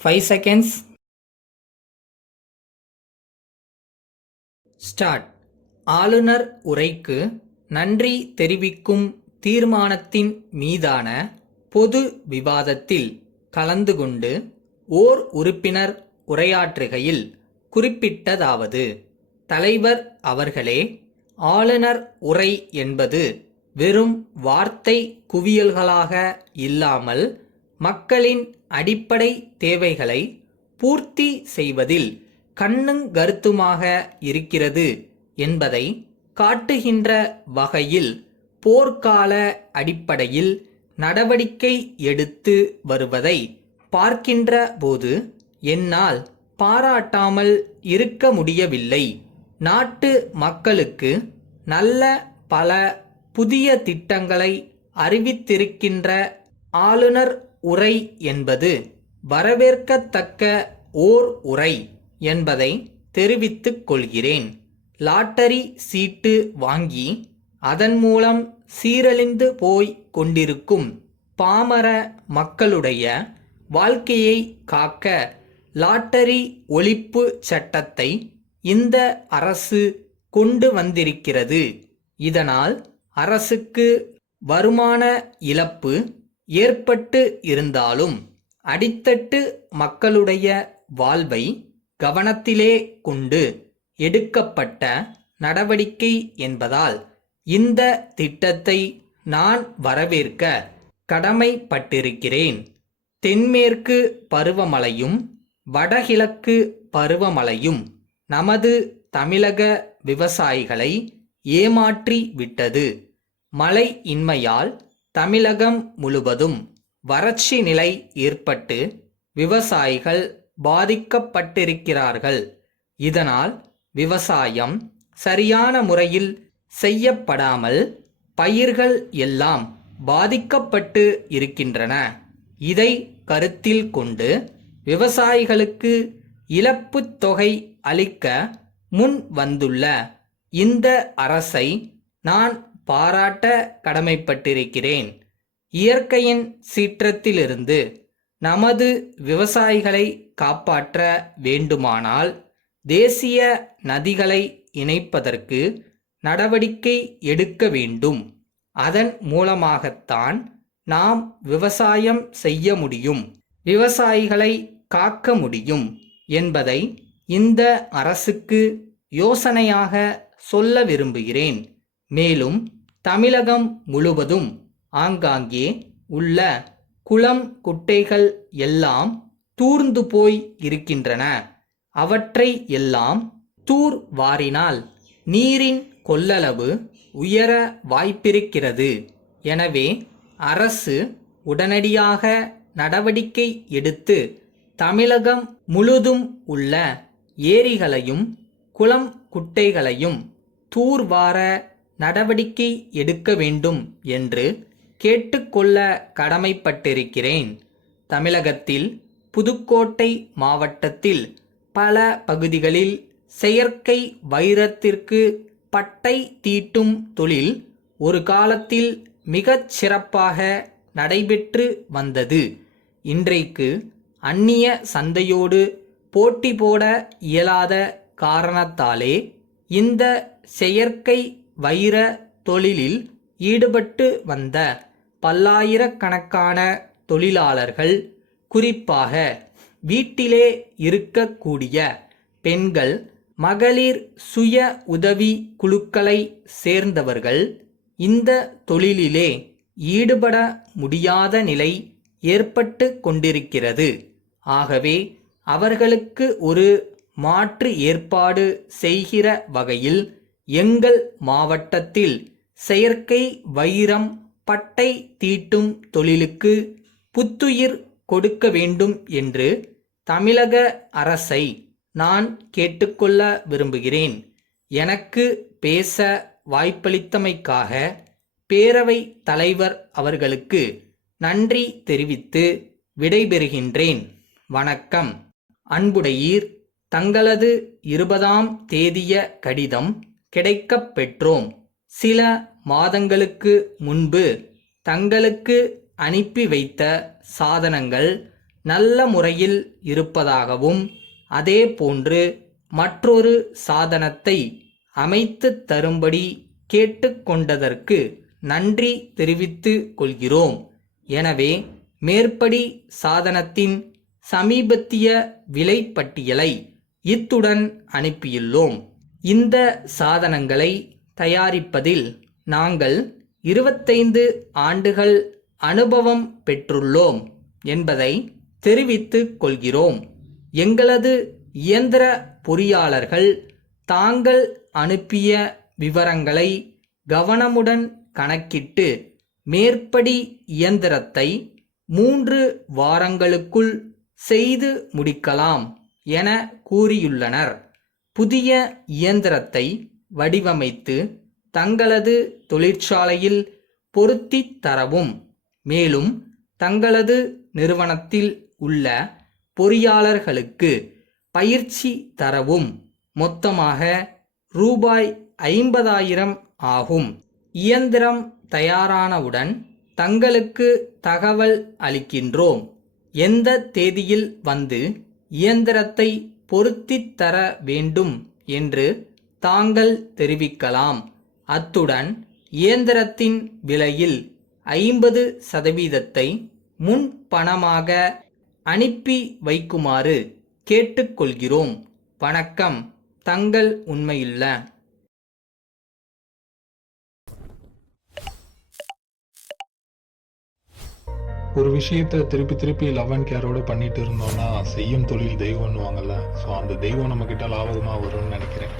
5 seconds. Start. ஆளுநர் உரைக்கு நன்றி தெரிவிக்கும் தீர்மானத்தின் மீதான பொது விவாதத்தில் கலந்து கொண்டு ஓர் உறுப்பினர் உரையாற்றுகையில் குறிப்பிட்டதாவது: தலைவர் அவர்களே, ஆளுநர் உரை என்பது வெறும் வார்த்தை குவியல்களாக இல்லாமல் மக்களின் அடிப்படை தேவைகளை பூர்த்தி செய்வதில் கண்ணுங்கருத்துமாக இருக்கிறது என்பதை காட்டுகின்ற வகையில் போர்க்கால அடிப்படையில் நடவடிக்கை எடுத்து வருவதை பார்க்கின்ற போது என்னால் பாராட்டாமல் இருக்க முடியவில்லை. நாட்டு மக்களுக்கு நல்ல பல புதிய திட்டங்களை அறிவித்திருக்கின்ற ஆளுநர் உரை என்பது வரவேற்கத்தக்க ஓர் உரை என்பதை தெரிவித்துக் கொள்கிறேன். லாட்டரி சீட்டு வாங்கி அதன் மூலம் சீரழிந்து போய் கொண்டிருக்கும் பாமர மக்களுடைய வாழ்க்கையை காக்க லாட்டரி ஒழிப்பு சட்டத்தை இந்த அரசு கொண்டு வந்திருக்கிறது. இதனால் அரசுக்கு வருமான இழப்பு ஏற்பட்டு இருந்தாலும் அடித்தட்டு மக்களுடைய வாழ்வை கவனத்திலே கொண்டு எடுக்கப்பட்ட நடவடிக்கை என்பதால் இந்த திட்டத்தை நான் வரவேற்க கடமைப்பட்டிருக்கிறேன். தென்மேற்கு பருவமழையும் வடகிழக்கு பருவமழையும் நமது தமிழக விவசாயிகளை ஏமாற்றி விட்டது. மழை இன்மையால் தமிழகம் முழுவதும் வறட்சி நிலை ஏற்பட்டு விவசாயிகள் பாதிக்கப்பட்டிருக்கிறார்கள். இதனால் விவசாயம் சரியான முறையில் செய்யப்படாமல் பயிர்கள் எல்லாம் பாதிக்கப்பட்டு இருக்கின்றன. இதை கருத்தில் கொண்டு விவசாயிகளுக்கு இழப்புத் தொகை அளிக்க முன் வந்துள்ள இந்த அரசை நான் பாராட்ட கடமைப்பட்டிருக்கிறேன். இயற்கையின் சீற்றத்திலிருந்து நமது விவசாயிகளை காப்பாற்ற வேண்டுமானால் தேசிய நதிகளை இணைப்பதற்கு நடவடிக்கை எடுக்க வேண்டும். அதன் மூலமாகத்தான் நாம் விவசாயம் செய்ய முடியும், விவசாயிகளை காக்க முடியும் என்பதை இந்த அரசுக்கு யோசனையாக சொல்ல விரும்புகிறேன். மேலும் தமிழகம் முழுவதும் ஆங்காங்கே உள்ள குளம் குட்டைகள் எல்லாம் தூர்ந்து போய் இருக்கின்றன. அவற்றை எல்லாம் தூர் வாரினால் நீரின் கொள்ளளவு உயர வாய்ப்பிருக்கிறது. எனவே அரசு உடனடியாக நடவடிக்கை எடுத்து தமிழகம் முழுதும் உள்ள ஏரிகளையும் குளம் குட்டைகளையும் தூர்வார நடவடிக்கை எடுக்க வேண்டும் என்று கேட்டுக்கொள்ள கடமைப்பட்டிருக்கிறேன். தமிழகத்தில் புதுக்கோட்டை மாவட்டத்தில் பல பகுதிகளில் செயற்கை வைரத்திற்கு பட்டை தீட்டும் தொழில் ஒரு காலத்தில் மிகச் சிறப்பாக நடைபெற்று வந்தது. இன்றைக்கு அந்நிய சந்தையோடு போட்டி போட இயலாத காரணத்தாலே இந்த செயற்கை வைர தொழிலில் ஈடுபட்டு வந்த பல்லாயிரக்கணக்கான தொழிலாளர்கள், குறிப்பாக வீட்டிலே இருக்கக்கூடிய பெண்கள், மகளிர் சுய உதவி குழுக்களை சேர்ந்தவர்கள் இந்த தொழிலிலே ஈடுபட முடியாத நிலை ஏற்பட்டு கொண்டிருக்கிறது. ஆகவே அவர்களுக்கு ஒரு மாற்று ஏற்பாடு செய்கிற வகையில் எங்கள் மாவட்டத்தில் செயற்கை வைரம் பட்டை தீட்டும் தொழிலுக்கு புத்துயிர் கொடுக்க வேண்டும் என்று தமிழக அரசை நான் கேட்டுக்கொள்ள விரும்புகிறேன். எனக்கு பேச வாய்ப்பளித்தமைக்காக பேரவை தலைவர் அவர்களுக்கு நன்றி தெரிவித்து விடைபெறுகின்றேன். வணக்கம். அன்புடையீர், தங்களது 20ஆம் தேதிய கடிதம் கிடைக்கப் பெற்றோம். சில மாதங்களுக்கு முன்பு தங்களுக்கு அனுப்பி வைத்த சாதனங்கள் நல்ல முறையில் இருப்பதாகவும் அதே போன்று மற்றொரு சாதனத்தை அமைத்து தரும்படி கேட்டுக்கொண்டதற்கு நன்றி தெரிவித்துக் கொள்கிறோம். எனவே மேற்படி சாதனத்தின் சமீபத்திய விலை பட்டியலை இத்துடன் அனுப்பியுள்ளோம். இந்த சாதனங்களை தயாரிப்பதில் நாங்கள் 25 ஆண்டுகள் அனுபவம் பெற்றுள்ளோம் என்பதை தெரிவித்துக் கொள்கிறோம். எங்களது இயந்திர பொறியாளர்கள் தாங்கள் அனுப்பிய விவரங்களை கவனமுடன் கணக்கிட்டு மேற்படி இயந்திரத்தை 3 வாரங்களுக்குள் செய்து முடிக்கலாம் என கூறியுள்ளனர். புதிய இயந்திரத்தை வடிவமைத்து தங்களது தொழிற்சாலையில் பொருத்தித் தரவும் மேலும் தங்களது நிறுவனத்தில் உள்ள பொறியாளர்களுக்கு பயிற்சி தரவும் மொத்தமாக ரூபாய் 50,000 ஆகும். இயந்திரம் தயாரானவுடன் தங்களுக்கு தகவல் அளிக்கின்றோம். எந்த தேதியில் வந்து இயந்திரத்தை பொருத்தித் தர வேண்டும் என்று தாங்கள் தெரிவிக்கலாம். அத்துடன் இயந்திரத்தின் விலையில் 50% முன் பணமாக அனுப்பி வைக்குமாறு கேட்டுக்கொள்கிறோம். வணக்கம். தங்கள் உண்மையுள்ள ஒரு விஷயத்த திருப்பி திருப்பி லவ் அண்ட் கேரோட பண்ணிட்டு இருந்தோம்னா செய்யும் தொழில் தெய்வம்னுவாங்கல்ல. ஸோ அந்த தெய்வம் நம்ம கிட்ட லாபகமாக வரும்னு நினைக்கிறேன்.